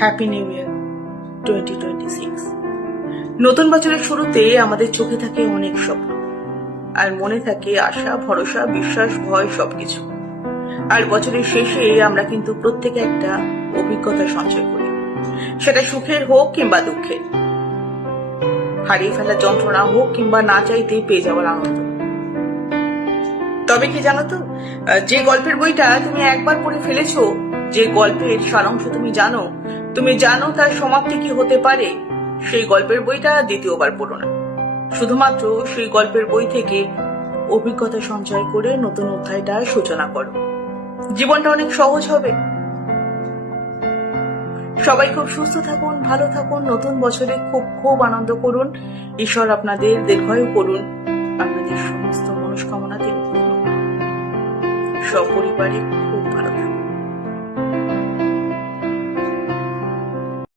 Happy new year 2026। নতুন বছরের শুরুতে আমাদের চোখে থাকে অনেক স্বপ্ন, আর মনে থাকে আশা, ভরসা, বিশ্বাস, ভয় সবকিছু। আর বছরের শেষে আমরা কিন্তু প্রত্যেকে একটা অভিজ্ঞতা সঞ্চয় করি, সেটা সুখের হোক কিংবা দুঃখের, হারিয়ে ফেলা যন্ত্রণা হোক কিংবা না চাইতে পেয়ে যাওয়ার আনন্দ। তবে কি জানো তো, যে গল্পের বইটা তুমি একবার পড়ে ফেলেছো, যে গল্পের সারাংশ তুমি জানো তার সমাপ্তি কি হতে পারে, সেই গল্পের বইটা দ্বিতীয়বার পড়ো না। শুধুমাত্র সেই গল্পের বই থেকে অভিজ্ঞতা সঞ্চয় করে নতুন অধ্যায়টার সূচনা করো। জীবনটা অনেক সহজ হবে। সবাই খুব সুস্থ থাকুন, ভালো থাকুন, নতুন বছরে খুব খুব আনন্দ করুন। ঈশ্বর আপনাদের দীর্ঘায়ু করুন, আপনাদের সমস্ত মনস্কামনা তিনি সপরিবারে